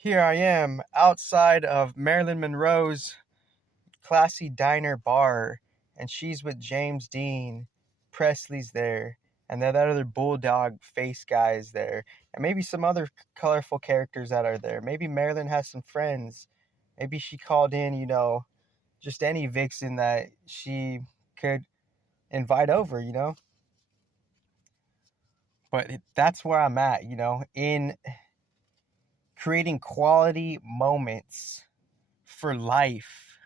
Here I am outside of Marilyn Monroe's classy diner bar, and she's with James Dean. Presley's there, and that other bulldog face guy is there, and maybe some other colorful characters that are there. Maybe Marilyn has some friends. Maybe she called in, just any vixen that she could invite over, But that's where I'm at, in creating quality moments for life.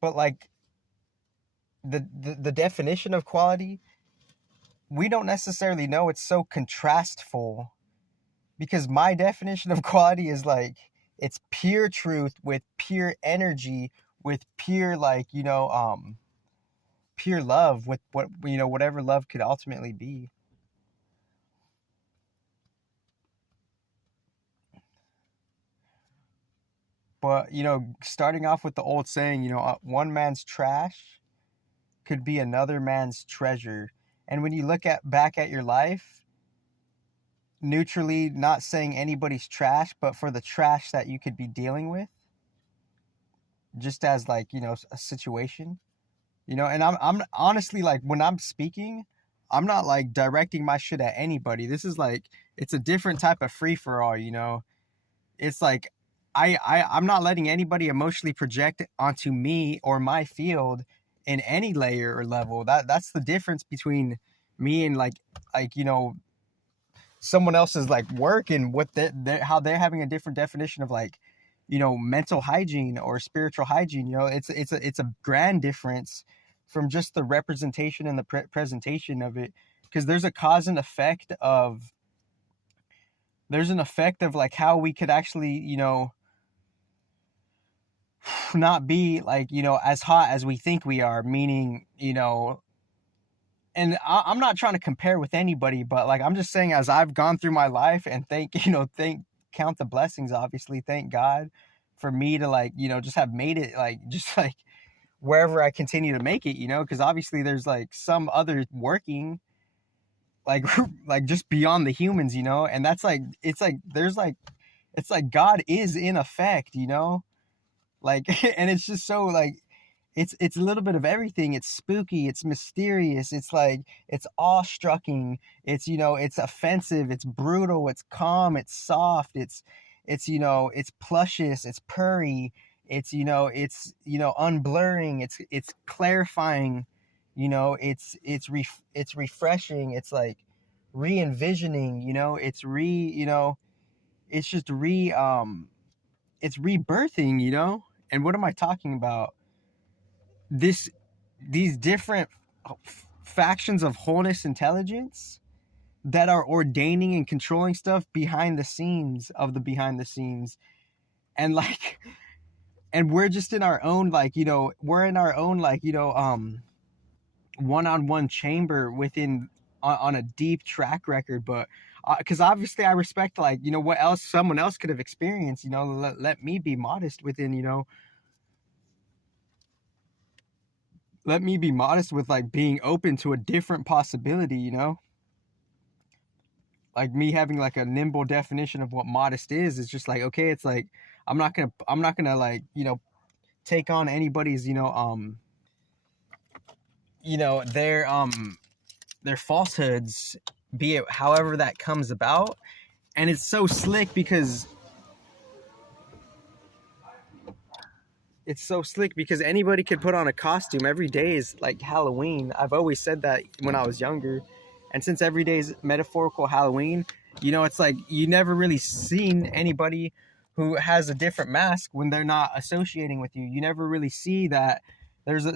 But like the definition of quality, we don't necessarily know. It's so contrastful, because my definition of quality is like it's pure truth with pure energy, with pure pure love, with whatever love could ultimately be. But starting off with the old saying, one man's trash could be another man's treasure. And when you look at back at your life, neutrally, not saying anybody's trash, but for the trash that you could be dealing with, just as like, a situation, and I'm honestly, like, when I'm speaking, I'm not like directing my shit at anybody. This is like, it's a different type of free for all, It's like, I'm not letting anybody emotionally project onto me or my field in any layer or level. That's the difference between me and someone else's like work, and what how they're having a different definition of like mental hygiene or spiritual hygiene. It's a grand difference from just the representation and the presentation of it, because there's an effect of like how we could actually not be like as hot as we think we are, meaning and I'm not trying to compare with anybody, but like I'm just saying, as I've gone through my life, and count the blessings, obviously, thank God for me to like just have made it, like just like wherever I continue to make it, because obviously there's like some other working like like just beyond the humans, and that's like it's like there's like it's like God is in effect, like and it's just so like it's a little bit of everything. It's spooky, it's mysterious, it's like it's awe-strucking, it's offensive, it's brutal, it's calm, it's soft, it's plushious, it's purry, it's unblurring, it's clarifying, it's refreshing, it's like re-envisioning, it's just it's rebirthing, and what am I talking about? These different factions of wholeness intelligence that are ordaining and controlling stuff behind the scenes of the behind the scenes, and like and we're just in our own like we're in our own like one-on-one chamber within on a deep track record. But because obviously I respect like what else someone else could have experienced, let me be modest within let me be modest with like being open to a different possibility, like me having like a nimble definition of what modest is just like, okay, it's like I'm not gonna like take on anybody's their falsehoods, be it however that comes about. And it's so slick because anybody could put on a costume. Every day is like Halloween. I've always said that when I was younger. And since every day is metaphorical Halloween, it's like you never really seen anybody who has a different mask when they're not associating with you. You never really see that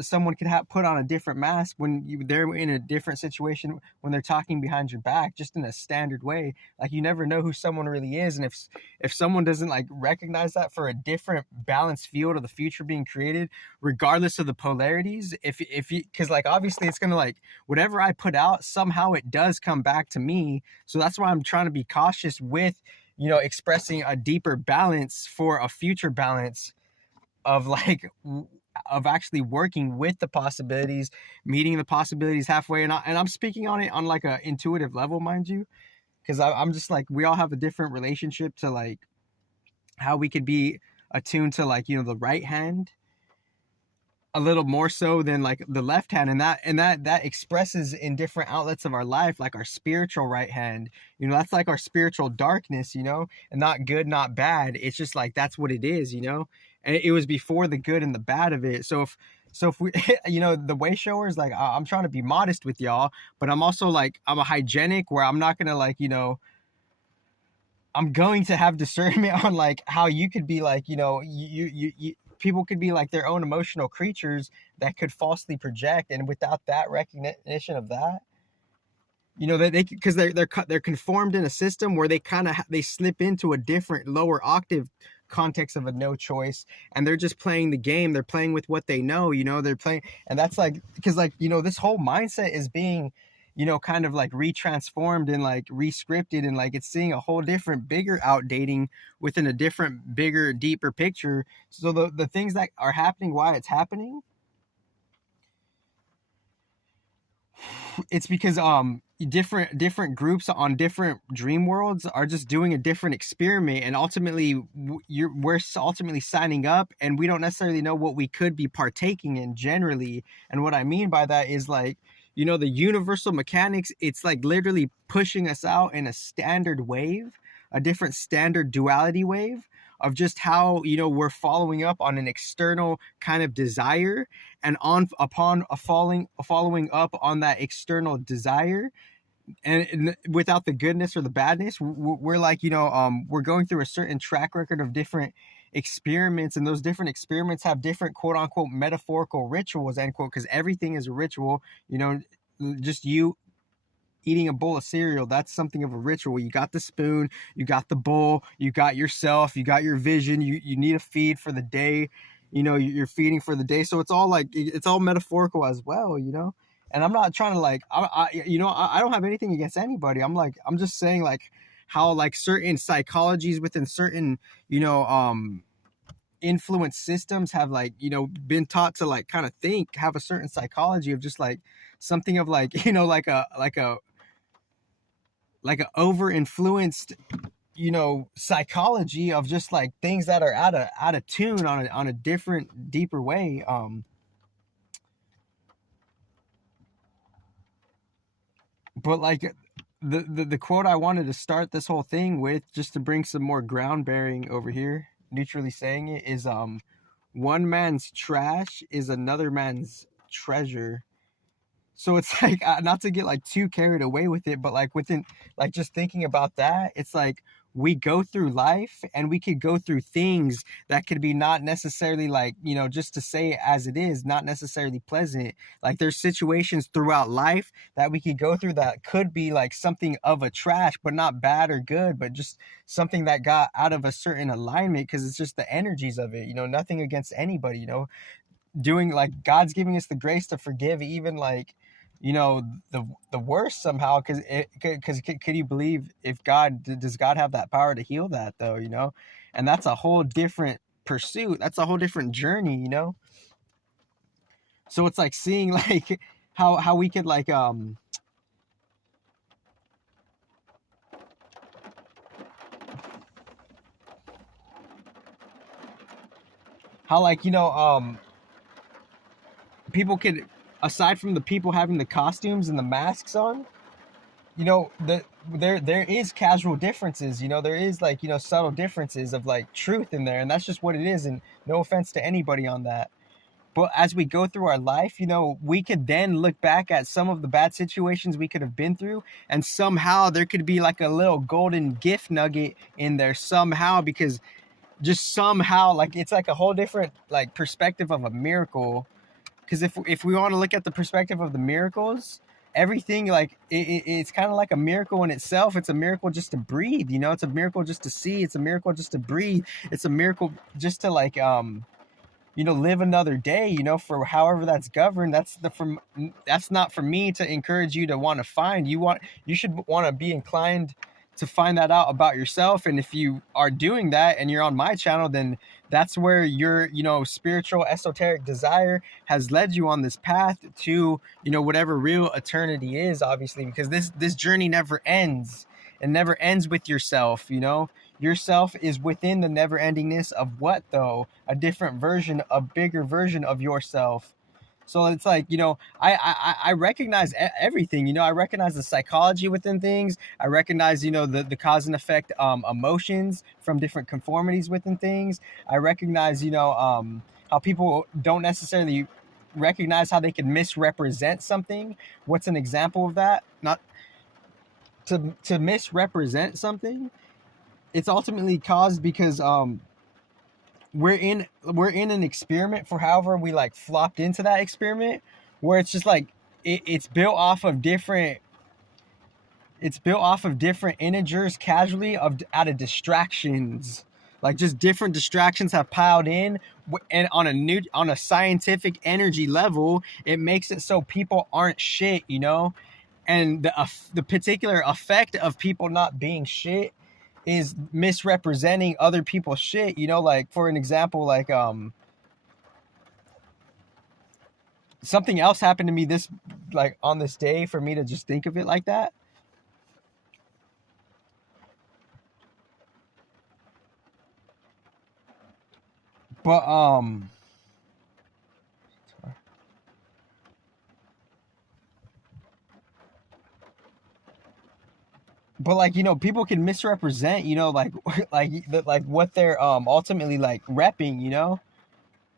someone could put on a different mask when they're in a different situation, when they're talking behind your back, just in a standard way. Like you never know who someone really is, and if someone doesn't like recognize that for a different balanced field of the future being created, regardless of the polarities, if you, because like obviously it's gonna like whatever I put out, somehow it does come back to me. So that's why I'm trying to be cautious with expressing a deeper balance for a future balance of like of actually working with the possibilities, meeting the possibilities halfway. And I'm speaking on it on like a intuitive level, mind you. because I'm just like, we all have a different relationship to like how we could be attuned to like, the right hand a little more so than like the left hand, and that expresses in different outlets of our life, like our spiritual right hand. That's like our spiritual darkness, and not good, not bad. It's just like that's what it is, and it was before the good and the bad of it. So if we the way showers, like I'm trying to be modest with y'all, but I'm also like, I'm a hygienic where I'm not gonna like, I'm going to have discernment on like how you could be like, you people could be like their own emotional creatures that could falsely project, and without that recognition of that, that they, because they're conformed in a system where they kind of they slip into a different lower octave context of a no choice, and they're just playing the game. They're playing with what they know, they're playing. And that's like, because like, this whole mindset is being, kind of like retransformed and like rescripted, and like it's seeing a whole different, bigger outdating within a different, bigger, deeper picture. So the things that are happening, why it's happening, it's because different groups on different dream worlds are just doing a different experiment, and ultimately we're ultimately signing up, and we don't necessarily know what we could be partaking in generally. And what I mean by that is like, the universal mechanics, it's like literally pushing us out in a standard wave, a different standard duality wave of just how, we're following up on an external kind of desire, and upon following up on that external desire, and without the goodness or the badness, we're like, we're going through a certain track record of different experiments, and those different experiments have different quote unquote metaphorical rituals, end quote, because everything is a ritual. Just you eating a bowl of cereal, that's something of a ritual. You got the spoon, you got the bowl, you got yourself, you got your vision, you need a feed for the day, you're feeding for the day. So it's all like, it's all metaphorical as well, and I'm not trying to like, I don't have anything against anybody. I'm just saying like how like certain psychologies within certain, influence systems have like, been taught to like kind of think, have a certain psychology of just like something of like, like a over influenced, psychology of just like things that are out of tune on a different, deeper way. But like the quote I wanted to start this whole thing with, just to bring some more ground bearing over here, neutrally saying it, is one man's trash is another man's treasure. So it's like, not to get like too carried away with it, but like within, like just thinking about that, it's like we go through life and we could go through things that could be not necessarily like, just to say it as it is, not necessarily pleasant. Like there's situations throughout life that we could go through that could be like something of a trash, but not bad or good, but just something that got out of a certain alignment, because it's just the energies of it, nothing against anybody, doing like God's giving us the grace to forgive even like, the worst somehow, because could you believe, if God, does God have that power to heal that though, and that's a whole different pursuit, that's a whole different journey, so it's like seeing like how we could like how like people could, aside from the people having the costumes and the masks on, there is casual differences, there is like, subtle differences of like truth in there, and that's just what it is, and no offense to anybody on that. But as we go through our life, we could then look back at some of the bad situations we could have been through, and somehow there could be like a little golden gift nugget in there somehow, because just somehow, like, it's like a whole different like perspective of a miracle. Because if we want to look at the perspective of the miracles, everything like it's kind of like a miracle in itself. It's a miracle just to breathe, it's a miracle just to see, it's a miracle just to breathe, it's a miracle just to like live another day, for however that's governed. That's not for me to encourage you to want to find. You should want to be inclined to find that out about yourself. And if you are doing that and you're on my channel, then that's where your, spiritual esoteric desire has led you on this path to, whatever real eternity is, obviously, because this journey never ends. It never ends with yourself, you know? Yourself is within the never-endingness of what, though? A different version, a bigger version of yourself. So it's like, you know, I recognize everything, you know. I recognize the psychology within things. I recognize, you know, the cause and effect emotions from different conformities within things. I recognize, you know, how people don't necessarily recognize how they can misrepresent something. What's an example of that? Not to misrepresent something. It's ultimately caused because we're in an experiment for however we like flopped into that experiment, where it's just like it's built off of different integers casually of out of distractions. Like just different distractions have piled in, and on a scientific energy level, it makes it so people aren't shit, you know. And the particular effect of people not being shit is misrepresenting other people's shit, you know. Like for an example, like something else happened to me this, like on this day, for me to just think of it like that. But like, you know, people can misrepresent, you know, like like what they're ultimately like repping, you know.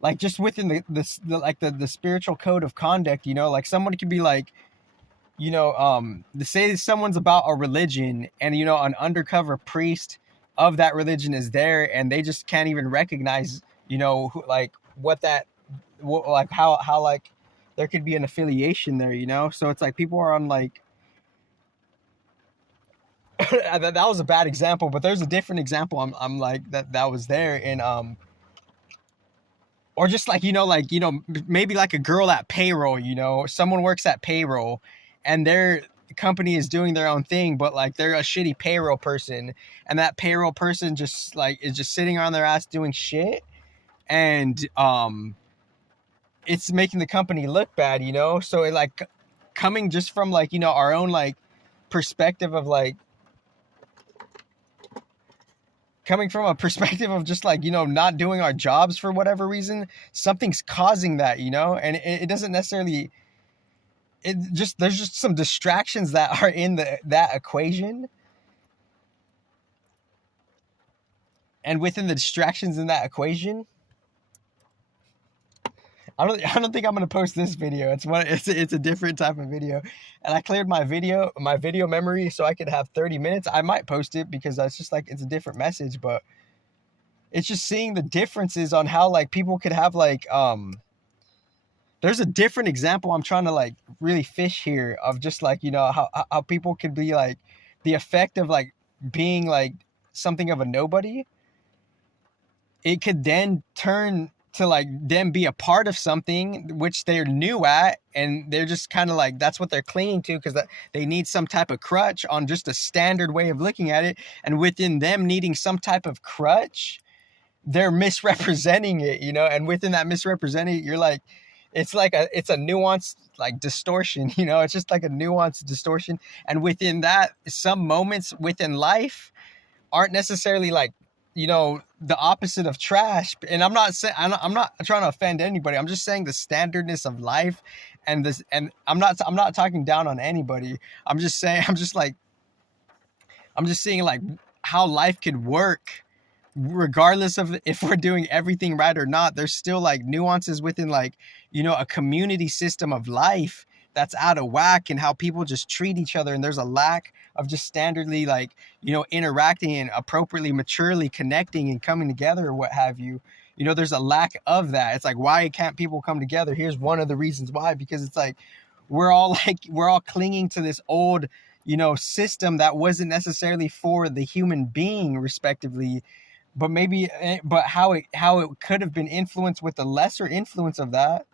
Like just within the spiritual code of conduct, you know. Like someone could be like, you know, to say someone's about a religion, and you know an undercover priest of that religion is there, and they just can't even recognize, you know, who, like like how like there could be an affiliation there, you know. So it's like people are on like that was a bad example, but there's a different example. I'm like that was there, and or just like, you know, maybe like a girl at payroll, you know, someone works at payroll, and their company is doing their own thing, but like they're a shitty payroll person, and that payroll person just like is just sitting on their ass doing shit, and it's making the company look bad, you know. So it like coming just from like, you know, our own like perspective of like coming from a perspective of just like, you know, not doing our jobs for whatever reason, something's causing that, you know. And it doesn't necessarily, there's just some distractions that are in that equation, and within the distractions in that equation, I don't think I'm gonna post this video. It's a different type of video, and I cleared my video memory so I could have 30 minutes. I might post it because that's just like, it's a different message, but it's just seeing the differences on how like people could have like there's a different example I'm trying to like really fish here of just like, you know, how people could be like the effect of like being like something of a nobody. It could then turn to like them be a part of something which they're new at, and they're just kind of like, that's what they're clinging to because they need some type of crutch on just a standard way of looking at it. And within them needing some type of crutch, they're misrepresenting it, you know. And within that misrepresenting, you're like, it's a nuanced like distortion, you know. It's just like a nuanced distortion. And within that, some moments within life aren't necessarily like, you know, the opposite of trash. And I'm not saying, I'm not trying to offend anybody. I'm just saying the standardness of life, and this, and I'm not talking down on anybody. I'm just saying, I'm just seeing like how life could work regardless of if we're doing everything right or not. There's still like nuances within like, you know, a community system of life that's out of whack, and how people just treat each other. And there's a lack of just standardly like, you know, interacting and appropriately, maturely connecting and coming together or what have you. You know, there's a lack of that. It's like, why can't people come together? Here's one of the reasons why, because it's like we're all clinging to this old, you know, system that wasn't necessarily for the human being respectively, but maybe, but how it could have been influenced with the lesser influence of that,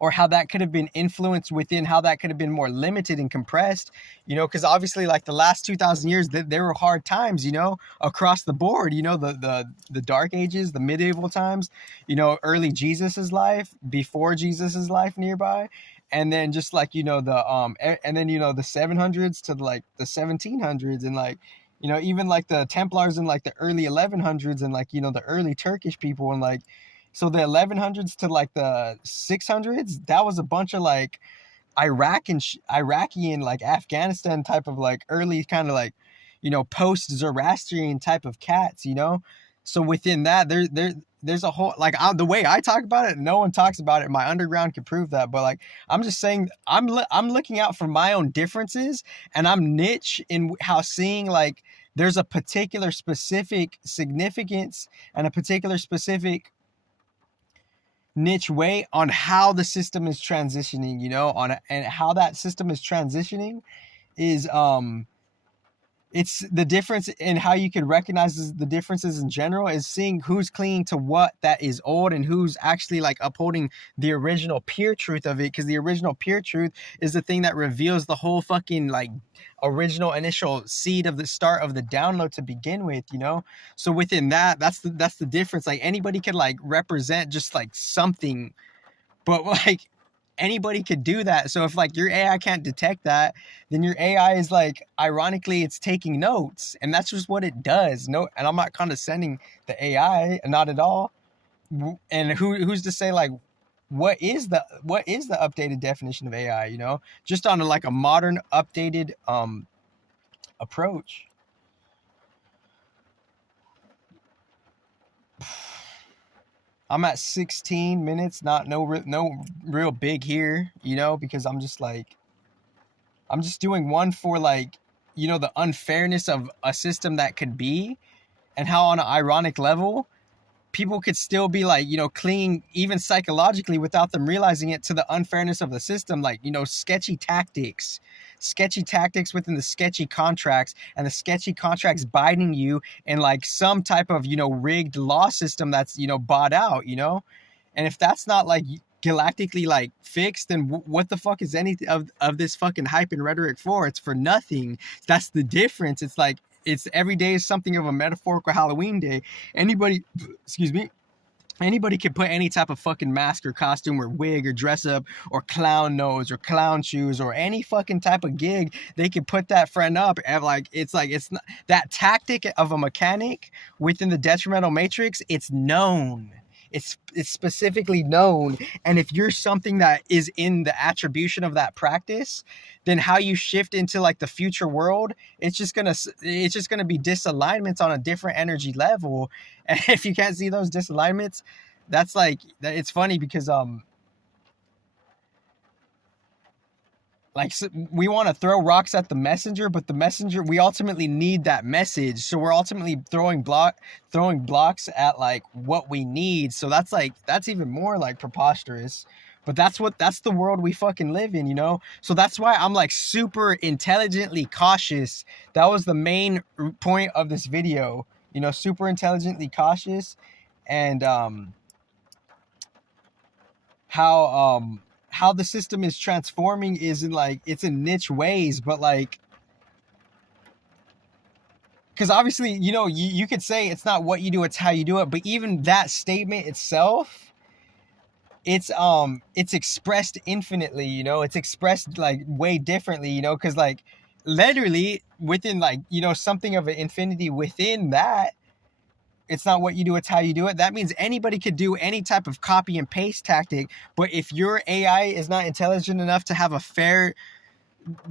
or how that could have been influenced within, how that could have been more limited and compressed, you know. Because obviously like the last 2,000 years, there were hard times, you know, across the board, you know, the dark ages, the medieval times, you know, early Jesus's life, before Jesus's life nearby. and then just like, and then, the 700s to like the 1700s, and like, even like the Templars in like the early 1100s, and like, the early Turkish people, and like, so the 1100s to like the 600s, that was a bunch of like Iraqi and like Afghanistan type of like early kind of like, post Zoroastrian type of cats, So within that, there's a whole like, the way I talk about it, no one talks about it. My underground can prove that, but like, I'm just saying, I'm looking out for my own differences, and I'm niche in how seeing like there's a particular specific significance and a particular specific niche way on how the system is transitioning, and how that system is transitioning is it's the difference in how you can recognize the differences in general is seeing who's clinging to what that is old and who's actually like upholding the original pure truth of it, because the original pure truth is the thing that reveals the whole fucking like original initial seed of the start of the download to begin with, So within that, that's the difference. Like anybody could like represent just like something, but like anybody could do that. So if like your AI can't detect that, then your AI is like, ironically, it's taking notes, and that's just what it does. No, and I'm not condescending the AI, not at all. And who's to say like what is the updated definition of AI? Just on like a modern updated approach. I'm at 16 minutes, no real big here, because I'm just doing one for like, the unfairness of a system that could be, and how on an ironic level, people could still be like, clinging even psychologically without them realizing it to the unfairness of the system. Like, sketchy tactics within the sketchy contracts, and the sketchy contracts binding you in like some type of, rigged law system that's, bought out, and if that's not like galactically like fixed, then what the fuck is any of this fucking hype and rhetoric for? It's for nothing. That's the difference. It's like, it's every day is something of a metaphorical Halloween day. Anybody could put any type of fucking mask or costume or wig or dress up or clown nose or clown shoes or any fucking type of gig. They could put that friend up, and like it's not that tactic of a mechanic within the detrimental matrix. It's known. It's specifically known. And if you're something that is in the attribution of that practice, then how you shift into like the future world, it's just gonna be disalignments on a different energy level. And if you can't see those disalignments, that's like, it's funny because like, so we want to throw rocks at the messenger, but the messenger, we ultimately need that message. So we're ultimately throwing blocks at like what we need. So that's even more like preposterous. But that's the world we fucking live in, So that's why I'm like super intelligently cautious. That was the main point of this video, super intelligently cautious. And how the system is transforming is in like, it's in niche ways, but like, because obviously, you could say it's not what you do, it's how you do it. But even that statement itself, it's expressed infinitely, it's expressed like way differently, because like literally within like, something of an infinity within that, it's not what you do, it's how you do it. That means anybody could do any type of copy and paste tactic. But if your AI is not intelligent enough to have a fair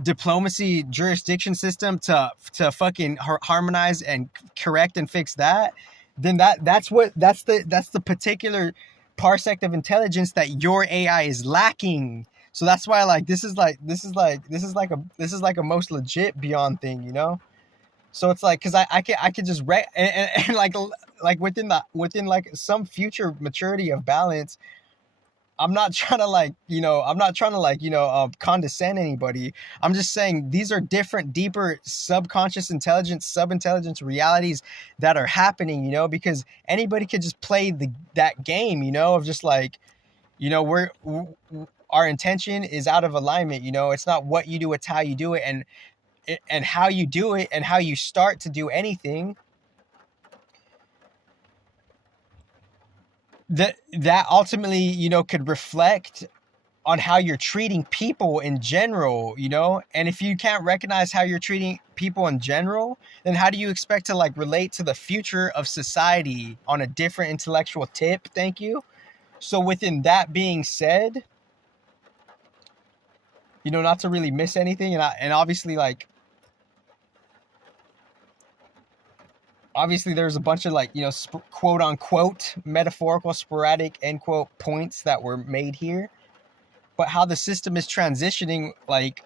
diplomacy jurisdiction system to fucking harmonize and correct and fix that, then that's the particular parsec of intelligence that your AI is lacking. So that's why like this is like a most legit beyond thing, So it's like, because I could just and like within like some future maturity of balance, I'm not trying to condescend anybody. I'm just saying these are different, deeper, subconscious intelligence, sub-intelligence realities that are happening, because anybody could just play that game, of just like, our intention is out of alignment, it's not what you do, it's how you do it. And how you do it and how you start to do anything, that ultimately, could reflect on how you're treating people in general, you know? And if you can't recognize how you're treating people in general, then how do you expect to like relate to the future of society on a different intellectual tip? Thank you. So within that being said, you know, not to really miss anything, and obviously like obviously there's a bunch of like, you know, quote unquote metaphorical sporadic end quote points that were made here, but how the system is transitioning, like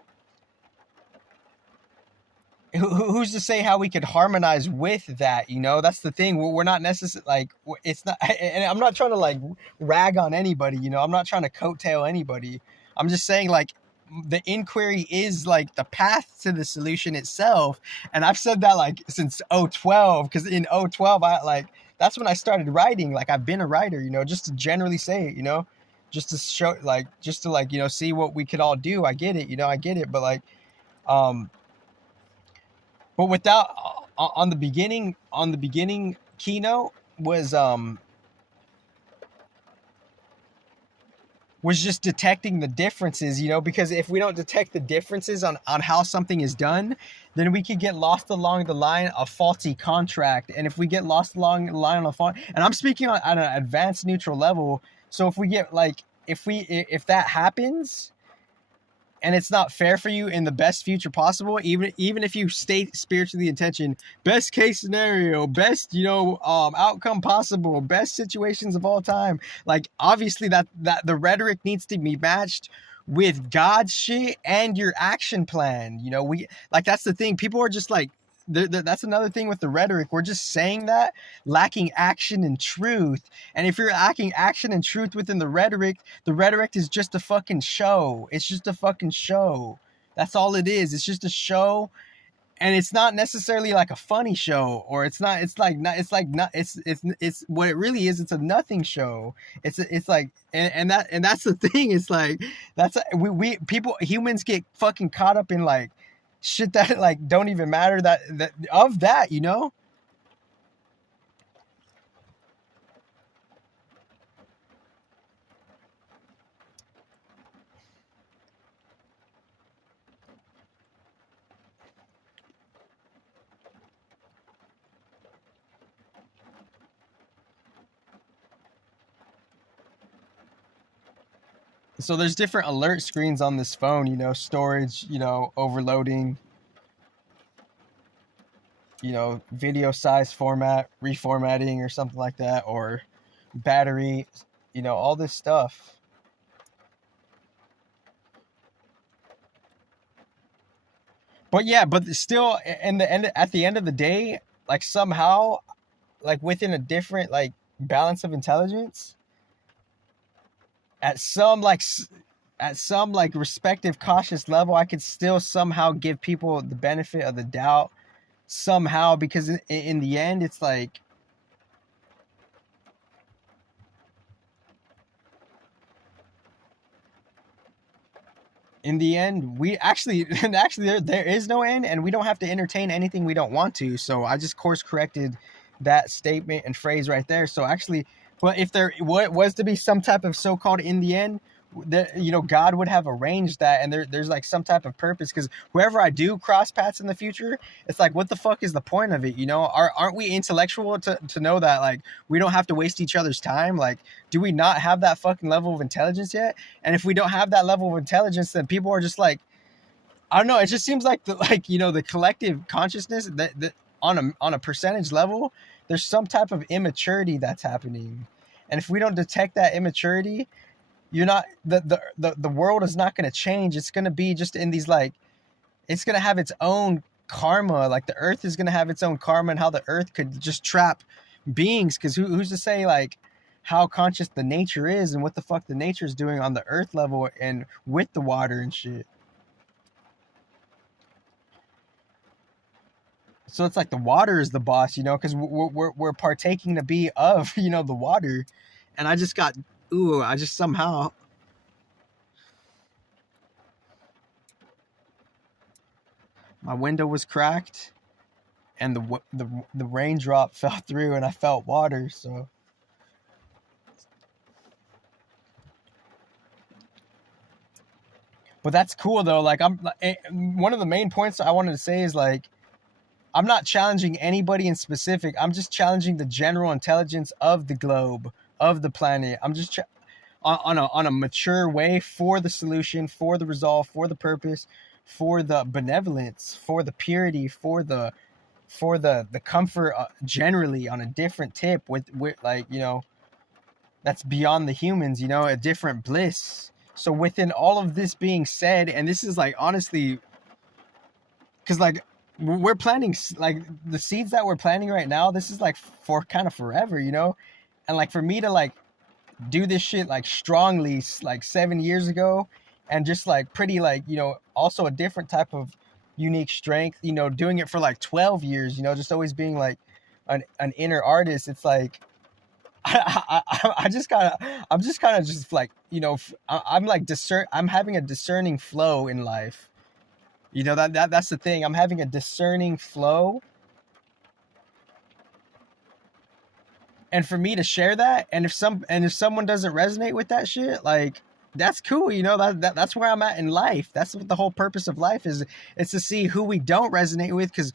who's to say how we could harmonize with that, you know? That's the thing. We're not necessarily like, it's not, and I'm not trying to like rag on anybody, you know? I'm not trying to coattail anybody. I'm just saying like the inquiry is like the path to the solution itself. And I've said that like since 012, because in 012 I like, that's when I started writing. Like I've been a writer, you know, just to generally say it, you know, just to show like, just to like, you know, see what we could all do. I get it, you know, I get it. But like, but without on the beginning keynote was just detecting the differences, you know, because if we don't detect the differences on how something is done, then we could get lost along the line of faulty contract. And if we get lost along the line on a fault, and I'm speaking on at an advanced neutral level, so if we get like if that happens, and it's not fair for you in the best future possible, even if you state spiritually intention, best case scenario, best, you know, outcome possible, best situations of all time, like obviously that the rhetoric needs to be matched with God's shit and your action plan. You know, we like, that's the thing, people are just like, that's another thing with the rhetoric. We're just saying that, lacking action and truth. And if you're lacking action and truth within the rhetoric is just a fucking show. It's just a fucking show. That's all it is. It's just a show. And it's not necessarily like a funny show, or it's not, it's like not, it's like not, it's what it really is. It's a nothing show. It's like, and that's the thing. It's like, that's, we people, humans get fucking caught up in like shit that like don't even matter, that, you know? So there's different alert screens on this phone, you know, storage, you know, overloading, you know, video size format, reformatting or something like that, or battery, you know, all this stuff. But yeah, but still, at the end of the day, like somehow, like within a different like balance of intelligence, at some like respective cautious level, I could still somehow give people the benefit of the doubt somehow, because in the end, it's like, in the end, we actually there is no end, and we don't have to entertain anything we don't want to. So I just course corrected that statement and phrase right there. So actually, but if there was to be some type of so-called in the end, that, you know, God would have arranged that, and there's like some type of purpose, because whoever I do cross paths in the future, it's like, what the fuck is the point of it, you know? Aren't we intellectual to know that like we don't have to waste each other's time? Like, do we not have that fucking level of intelligence yet? And if we don't have that level of intelligence, then people are just like, I don't know, it just seems like you know, the collective consciousness that on a percentage level, there's some type of immaturity that's happening. And if we don't detect that immaturity, you're not, the world is not going to change. It's going to be just in these like, it's going to have its own karma. Like the earth is going to have its own karma, and how the earth could just trap beings, because who's to say like how conscious the nature is, and what the fuck the nature is doing on the earth level and with the water and shit. So it's like the water is the boss, you know, because we're partaking to be of, you know, the water. And I just got, I just somehow, my window was cracked, and the raindrop fell through, and I felt water. So But that's cool though. Like one of the main points I wanted to say is like, I'm not challenging anybody in specific. I'm just challenging the general intelligence of the globe, of the planet. I'm just on a mature way for the solution, for the resolve, for the purpose, for the benevolence, for the purity, for the comfort, generally on a different tip with like, you know, that's beyond the humans, you know, a different bliss. So within all of this being said, and this is like honestly, because like we're planting like the seeds that we're planting right now, this is like for kind of forever, you know. And like for me to like do this shit like strongly like 7 years ago, and just like pretty like, you know, also a different type of unique strength, you know, doing it for like 12 years, you know, just always being like an inner artist. It's like I'm just kind of just like, you know, I'm like I'm having a discerning flow in life. You know, that's the thing. I'm having a discerning flow. And for me to share that, and if someone doesn't resonate with that shit, like, that's cool, you know, that's where I'm at in life. That's what the whole purpose of life is. It's to see who we don't resonate with, because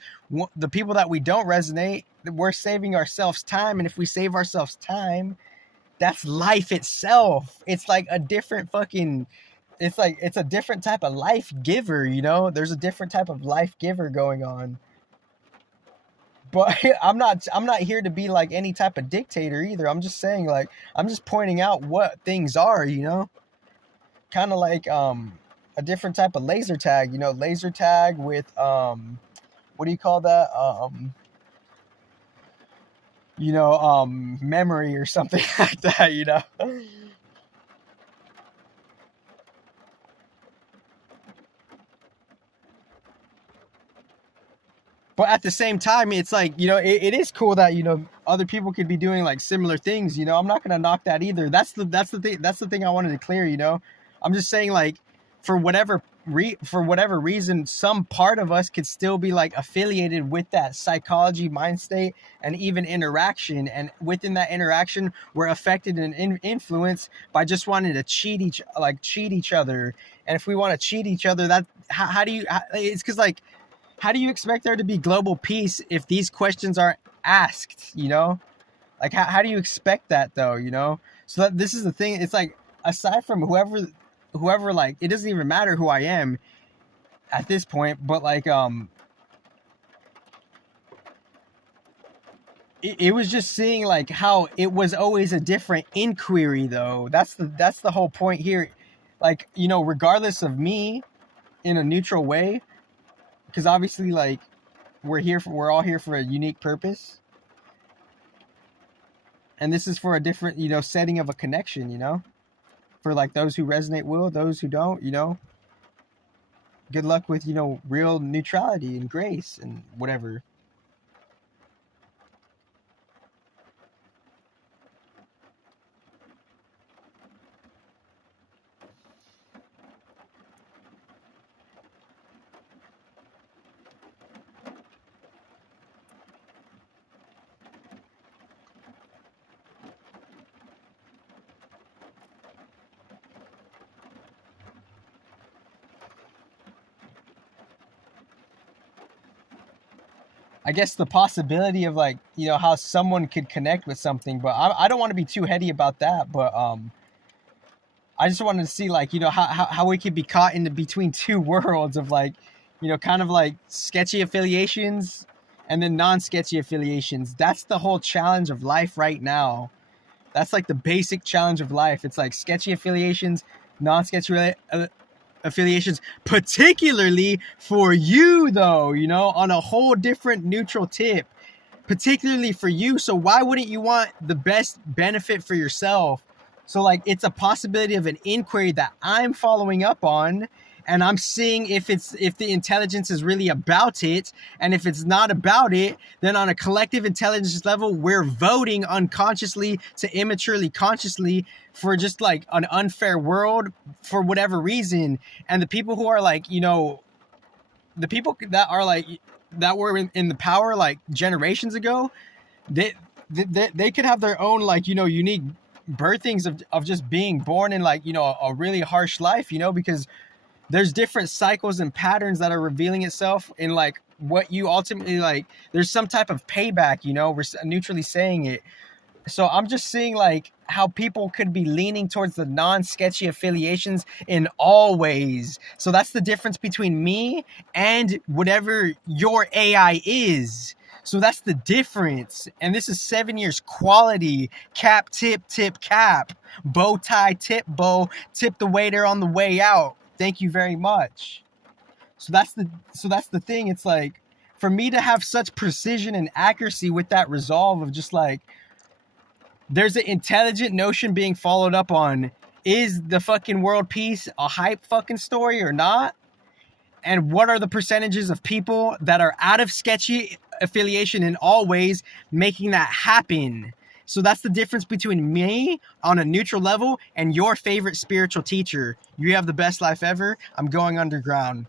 the people that we don't resonate, we're saving ourselves time. And if we save ourselves time, that's life itself. It's like a different fucking, it's like, it's a different type of life giver, you know? There's a different type of life giver going on. But I'm not here to be like any type of dictator either. I'm just saying, like, I'm just pointing out what things are, you know? Kind of like a different type of laser tag, you know, laser tag with what do you call that? You know, memory or something like that, you know. But at the same time, it's like, you know, it is cool that, you know, other people could be doing like similar things, you know. I'm not gonna knock that either. That's the thing I wanted to clear, you know. I'm just saying, like, for whatever reason, some part of us could still be like affiliated with that psychology, mind state, and even interaction. And within that interaction, we're affected and influenced by just wanting to cheat each other. And if we want to cheat each other, that how do you? It's because, like, how do you expect there to be global peace if these questions aren't asked, you know? Like, how do you expect that, though, you know? So this is the thing. It's like, aside from whoever, like, it doesn't even matter who I am at this point, but like, it was just seeing like how it was always a different inquiry, though. That's the whole point here. Like, you know, regardless of me in a neutral way, because obviously, like, we're all here for a unique purpose. And this is for a different, you know, setting of a connection, you know, for like those who resonate will, those who don't, you know, good luck with, you know, real neutrality and grace and whatever. I guess the possibility of, like, you know, how someone could connect with something, but I don't want to be too heady about that. But I just wanted to see, like, you know, how we could be caught in between two worlds of, like, you know, kind of like sketchy affiliations and then non-sketchy affiliations. That's the whole challenge of life right now. That's like the basic challenge of life. It's like sketchy affiliations, non-sketchy affiliations, particularly for you, though, you know, on a whole different neutral tip, particularly for you. So why wouldn't you want the best benefit for yourself? So, like, it's a possibility of an inquiry that I'm following up on, and I'm seeing if the intelligence is really about it. And if it's not about it, then on a collective intelligence level, we're voting unconsciously to immaturely consciously for just like an unfair world for whatever reason. And the people who are, like, you know, the people that are like that were in the power like generations ago, they could have their own, like, you know, unique birthings of just being born in, like, you know, a really harsh life, you know, because there's different cycles and patterns that are revealing itself in like what you ultimately like. There's some type of payback, you know, we're neutrally saying it. So I'm just seeing like how people could be leaning towards the non-sketchy affiliations in all ways. So that's the difference between me and whatever your AI is. So that's the difference. And this is 7 years quality, cap, tip, cap, bow tie, tip, bow, tip the waiter on the way out. Thank you very much. So that's the thing. It's like, for me to have such precision and accuracy with that resolve of just like, there's an intelligent notion being followed up on. Is the fucking world peace a hype fucking story or not? And what are the percentages of people that are out of sketchy affiliation in all ways making that happen? So that's the difference between me on a neutral level and your favorite spiritual teacher. You have the best life ever. I'm going underground.